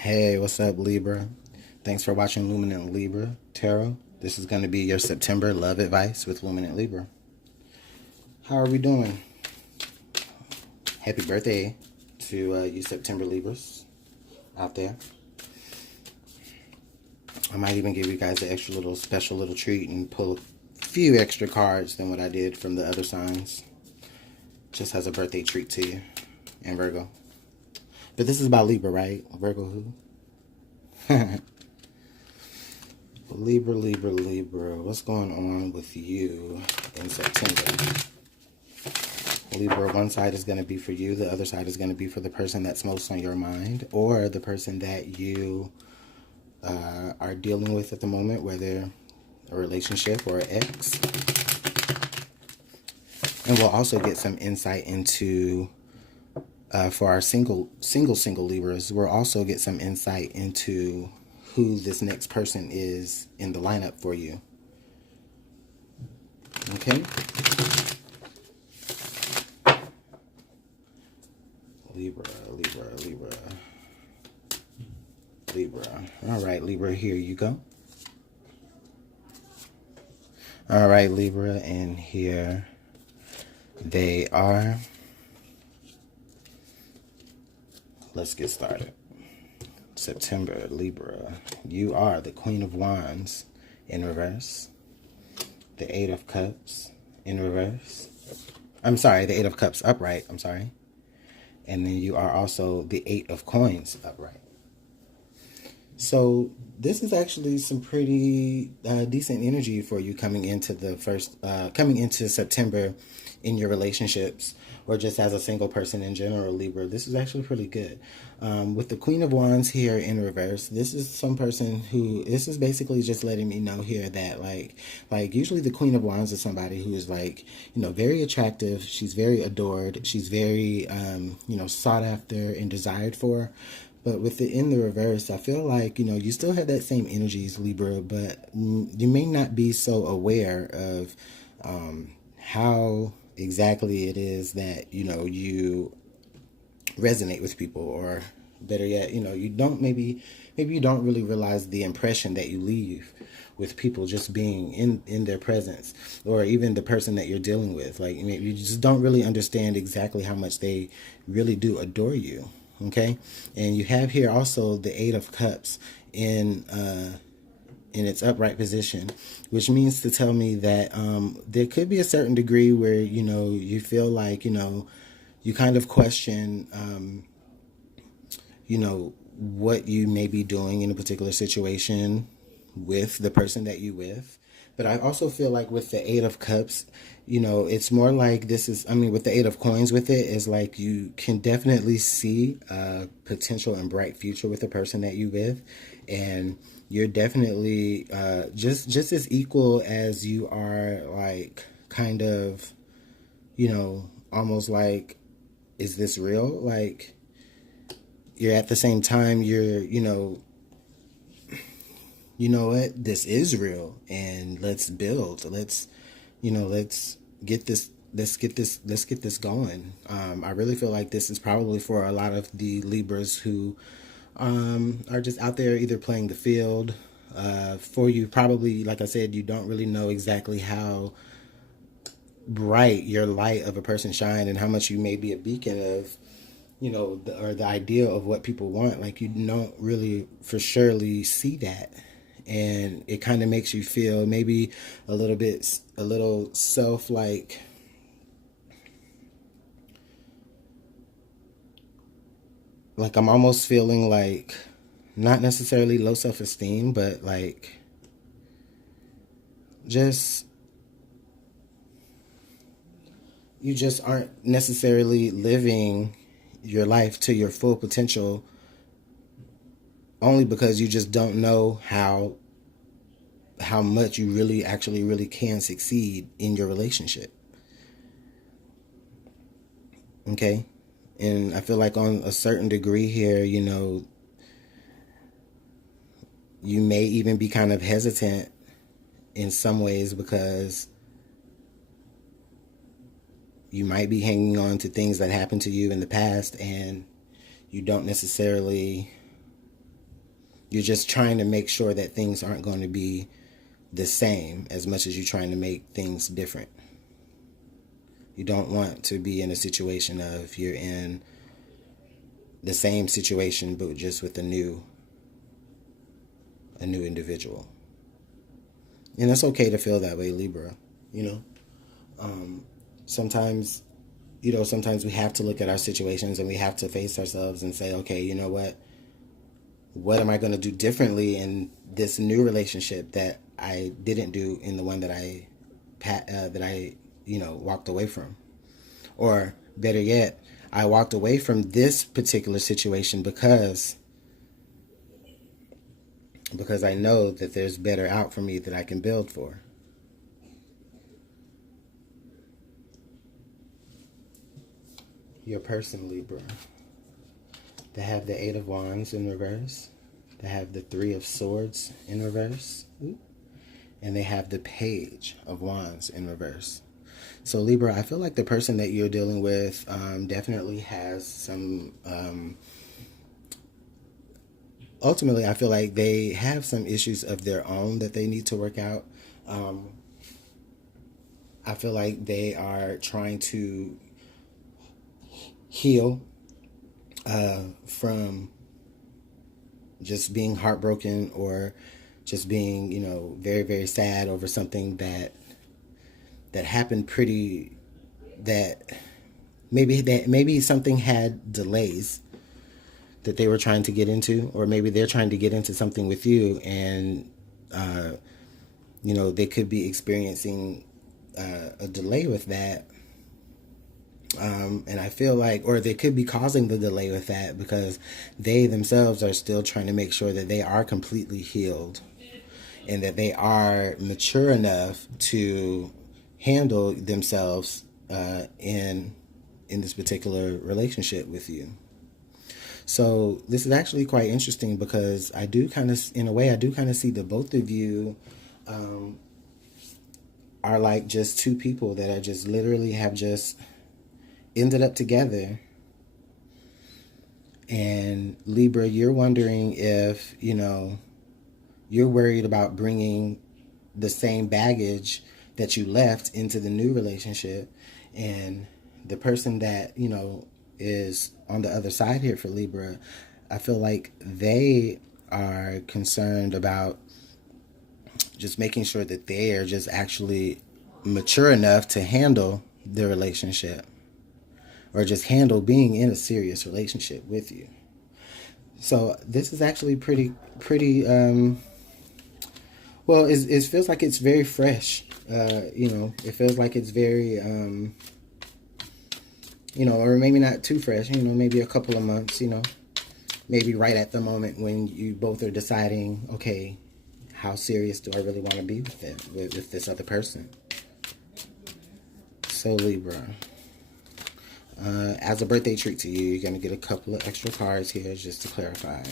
Hey, what's up, Libra? Thanks for watching Luminant Libra Tarot. This is going to be your September love advice with Luminant Libra. How are we doing? Happy birthday to you September Libras out there. I might even give you guys an extra little special little treat and pull a few extra cards than what I did from the other signs. Just as a birthday treat to you and Virgo. But this is about Libra, right? Virgo who? Libra, Libra, Libra. What's going on with you in September? Libra, one side is going to be for you. The other side is going to be for the person that's most on your mind, or the person that you are dealing with at the moment, whether a relationship or an ex. And we'll also get some insight into, for our single Libras, we'll also get some insight into who this next person is in the lineup for you. Okay? Libra, Libra, Libra, Libra. All right, Libra, here you go. All right, Libra, and here they are. Let's get started. September, Libra, you are the Queen of Wands in reverse, the Eight of Cups in reverse. I'm sorry, the Eight of Cups upright, I'm sorry. And then you are also the Eight of Coins upright. So this is actually some pretty decent energy for you coming into September in your relationships, or just as a single person in general, Libra. This is actually pretty good. With the Queen of Wands here in reverse, this is some person who, this is basically just letting me know here that like usually the Queen of Wands is somebody who is like, very attractive. She's very adored. She's very, sought after and desired for. But with it in the reverse, I feel like, you still have that same energies, Libra, but you may not be so aware of how exactly it is that, you resonate with people, or better yet, you don't, maybe you don't really realize the impression that you leave with people just being in their presence, or even the person that you're dealing with. Like, maybe you just don't really understand exactly how much they really do adore you. Okay, and you have here also the Eight of Cups in its upright position, which means to tell me that there could be a certain degree where you feel like you kind of question what you may be doing in a particular situation with the person that you with. But I also feel like with the Eight of Cups, it's more like with the Eight of Coins with it, is like you can definitely see a potential and bright future with the person that you with. And you're definitely just as equal as you are, like, kind of, almost like, is this real? Like, you're at the same time, you're, you know what, this is real, and let's build. Let's get this going. I really feel like this is probably for a lot of the Libras who are just out there either playing the field. For you, probably, like I said, you don't really know exactly how bright your light of a person shine, and how much you may be a beacon of, or the idea of what people want. Like, you don't really for surely see that. And it kind of makes you feel maybe a little self, like I'm almost feeling like, not necessarily low self-esteem, but like, just, you just aren't necessarily living your life to your full potential, only because you just don't know how much you really can succeed in your relationship. Okay? And I feel like on a certain degree here, you may even be kind of hesitant in some ways, because you might be hanging on to things that happened to you in the past, and you don't necessarily You're just trying to make sure that things aren't going to be the same as much as you're trying to make things different. You don't want to be in a situation of you're in the same situation but just with a new individual. And it's okay to feel that way, Libra. You know, sometimes, sometimes we have to look at our situations and we have to face ourselves and say, okay, you know what? What am I going to do differently in this new relationship that I didn't do in the one that I walked away from? Or better yet, I walked away from this particular situation because I know that there's better out for me that I can build for. Your person, Libra. They have the Eight of Wands in reverse. They have the Three of Swords in reverse. And they have the Page of Wands in reverse. So Libra, I feel like the person that you're dealing with definitely has some... ultimately, I feel like they have some issues of their own that they need to work out. I feel like they are trying to heal from just being heartbroken or just being, very, very sad over something that happened that maybe something had delays that they were trying to get into, or maybe they're trying to get into something with you, and they could be experiencing a delay with that. And I feel like, or they could be causing the delay with that because they themselves are still trying to make sure that they are completely healed and that they are mature enough to handle themselves in this particular relationship with you. So this is actually quite interesting because I do kind of see that both of you are like just two people that are just literally have just ended up together. And Libra, you're wondering if, you're worried about bringing the same baggage that you left into the new relationship. And the person that, is on the other side here for Libra, I feel like they are concerned about just making sure that they are just actually mature enough to handle the relationship or just handle being in a serious relationship with you. So this is actually pretty well, it feels like it's very fresh. It feels like it's very or maybe not too fresh, maybe a couple of months, maybe right at the moment when you both are deciding, okay, how serious do I really want to be with this other person? So Libra, as a birthday treat to you, you're going to get a couple of extra cards here just to clarify.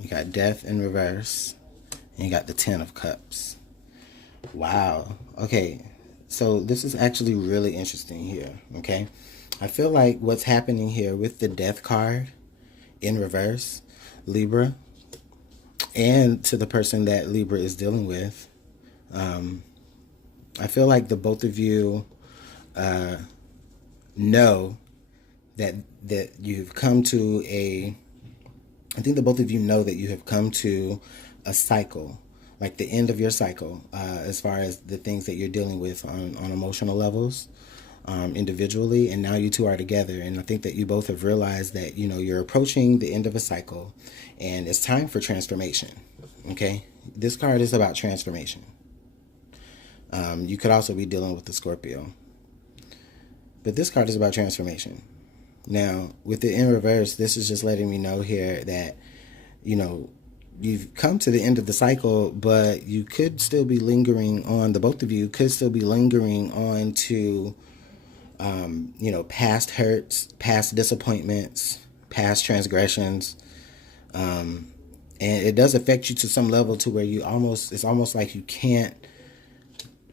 You got Death in reverse. And you got the Ten of Cups. Wow. Okay. So this is actually really interesting here. Okay. I feel like what's happening here with the Death card in reverse, Libra, and to the person that Libra is dealing with, I feel like the both of you know that you've come to I think the both of you know that you have come to a cycle, like the end of your cycle, as far as the things that you're dealing with on emotional levels, individually, and now you two are together. And I think that you both have realized that, you're approaching the end of a cycle and it's time for transformation. Okay. This card is about transformation. You could also be dealing with the Scorpio, but this card is about transformation. Now, with the in reverse, this is just letting me know here that, you've come to the end of the cycle, but you could still be lingering on, the both of you could still be lingering on to, past hurts, past disappointments, past transgressions. And it does affect you to some level to where it's almost like you can't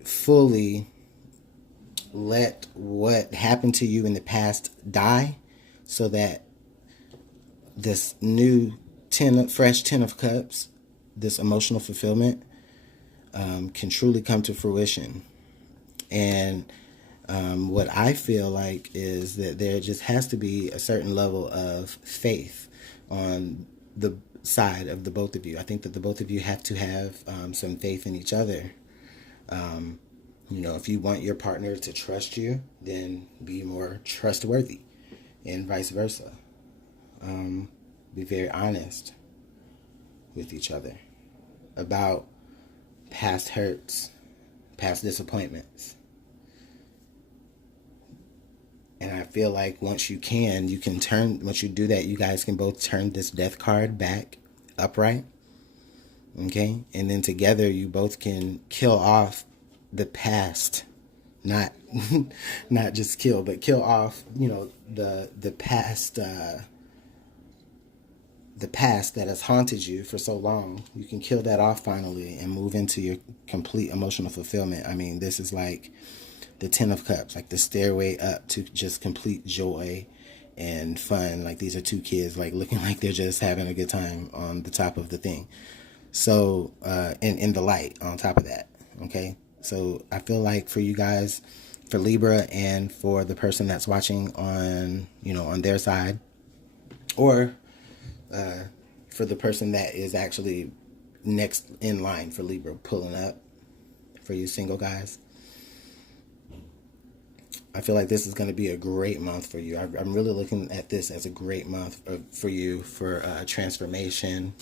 fully let what happened to you in the past die, so that this new fresh 10 of cups, this emotional fulfillment, can truly come to fruition. And what I feel like is that there just has to be a certain level of faith on the side of the both of you. I think that the both of you have to have some faith in each other. If you want your partner to trust you, then be more trustworthy, and vice versa. Be very honest with each other about past hurts, past disappointments. And I feel like once you do that, you guys can both turn this death card back upright. Okay? And then together you both can kill off the past. Not not just kill, but kill off, the past that has haunted you for so long. You can kill that off finally and move into your complete emotional fulfillment. I mean, this is like the 10 of cups, like the stairway up to just complete joy and fun. Like, these are two kids, like, looking like they're just having a good time on the top of the thing. So, and in the light on top of that. Okay. So I feel like for you guys, for Libra, and for the person that's watching on, on their side, or for the person that is actually next in line for Libra pulling up, for you single guys, I feel like this is going to be a great month for you. I'm really looking at this as a great month for you, for transformation,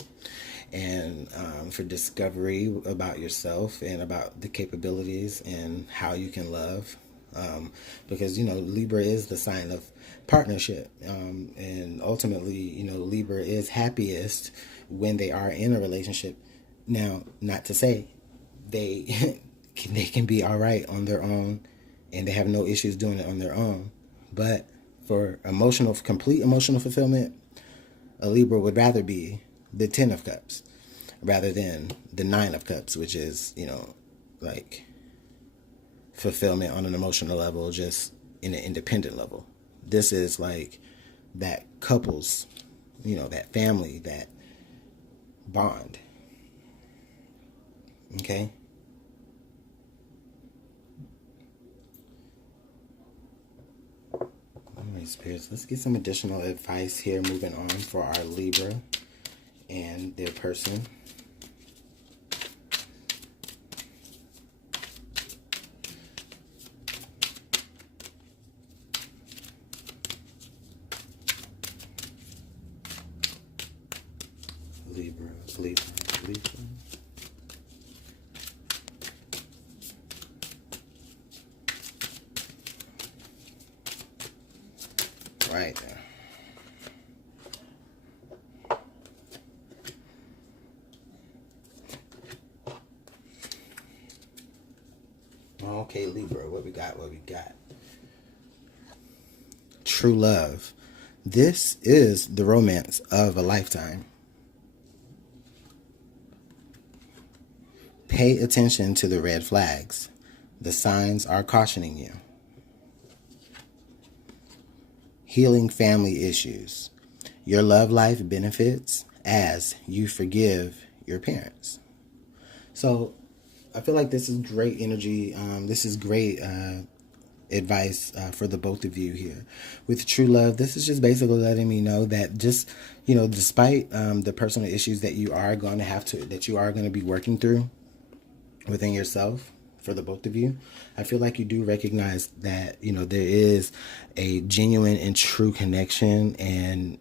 and for discovery about yourself and about the capabilities and how you can love. Because, Libra is the sign of partnership. And ultimately, Libra is happiest when they are in a relationship. Now, not to say they can be all right on their own and they have no issues doing it on their own. But for complete emotional fulfillment, a Libra would rather be the 10 of cups rather than the 9 of cups, which is, like fulfillment on an emotional level, just in an independent level. This is like that couples, that family, that bond. Okay? Alright, spirits, let's get some additional advice here moving on for our Libra and their person. Libra. Right there. Okay, Libra, what we got? True love. This is the romance of a lifetime. Pay attention to the red flags. The signs are cautioning you. Healing family issues. Your love life benefits as you forgive your parents. So I feel like this is great energy. This is great advice for the both of you here. With true love, this is just basically letting me know that just, despite the personal issues that you are going to be working through within yourself, for the both of you, I feel like you do recognize that, there is a genuine and true connection, and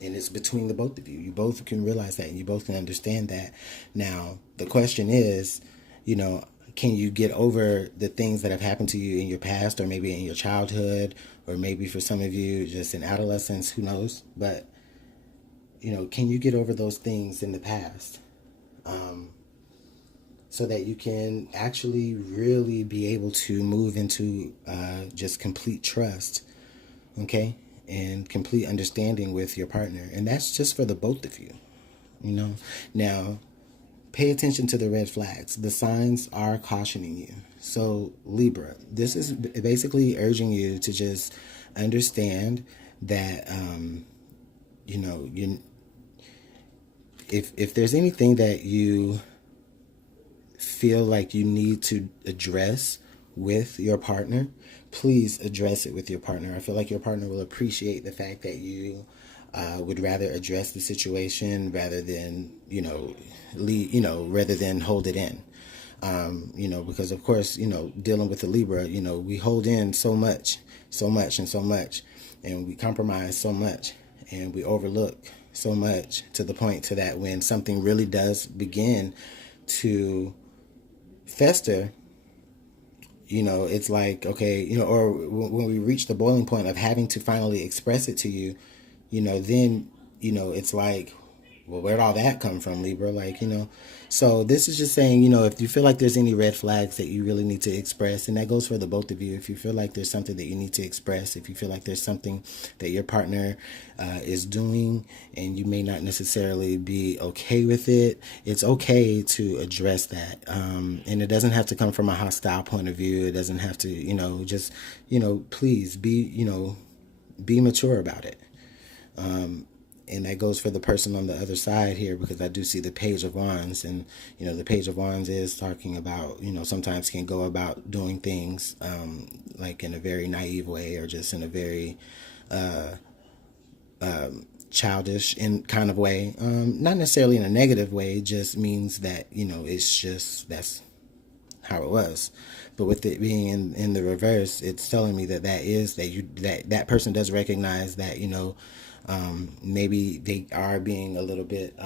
it's between the both of you. You both can realize that, and you both can understand that. Now, the question is, can you get over the things that have happened to you in your past, or maybe in your childhood, or maybe for some of you just in adolescence, who knows? But, can you get over those things in the past? So that you can actually really be able to move into just complete trust, okay? And complete understanding with your partner. And that's just for the both of you, Now, pay attention to the red flags. The signs are cautioning you. So Libra, this is basically urging you to just understand that, you know, if there's anything that you feel like you need to address with your partner, please address it with your partner. I feel like your partner will appreciate the fact that you would rather address the situation rather than, rather than hold it in. Because of course, dealing with the Libra, we hold in so much, and so much, and we compromise so much, and we overlook so much to the point to that when something really does begin to fester, it's like, okay, or when we reach the boiling point of having to finally express it to you, then, it's like, well, where'd all that come from, Libra? Like, so this is just saying, if you feel like there's any red flags that you really need to express, and that goes for the both of you. If you feel like there's something that you need to express, if you feel like there's something that your partner is doing and you may not necessarily be okay with it, it's okay to address that. And it doesn't have to come from a hostile point of view. It doesn't have to, just, please be mature about it. And that goes for the person on the other side here, because I do see the Page of Wands, and the Page of Wands is talking about, sometimes can go about doing things like in a very naive way, or just in a very childish in kind of way, not necessarily in a negative way. It just means that it's just, that's how it was. But with it being in the reverse, it's telling me that person does recognize that maybe they are being a little bit,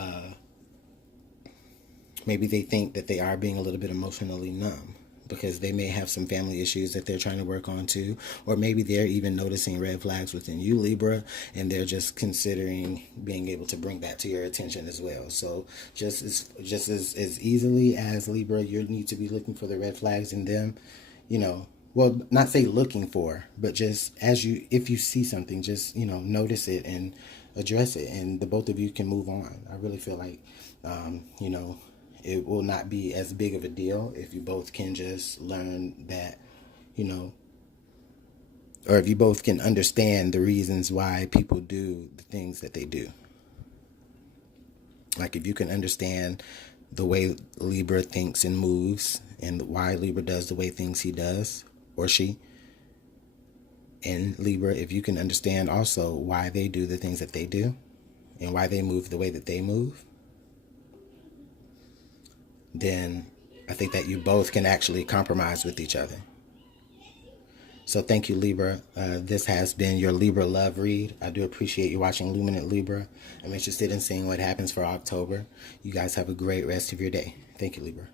maybe they think that they are being a little bit emotionally numb, because they may have some family issues that they're trying to work on too, or maybe they're even noticing red flags within you, Libra, and they're just considering being able to bring that to your attention as well. So just as easily as, Libra, you need to be looking for the red flags in them, well, not say looking for, but just if you see something, just, notice it and address it, and the both of you can move on. I really feel like, it will not be as big of a deal if you both can just learn that, or if you both can understand the reasons why people do the things that they do. Like, if you can understand the way Libra thinks and moves, and why Libra does the way things he does, or she. And Libra, if you can understand also why they do the things that they do, and why they move the way that they move, then I think that you both can actually compromise with each other. So thank you, Libra. This has been your Libra love read. I do appreciate you watching Luminant Libra. I'm interested in seeing what happens for October. You guys have a great rest of your day. Thank you, Libra.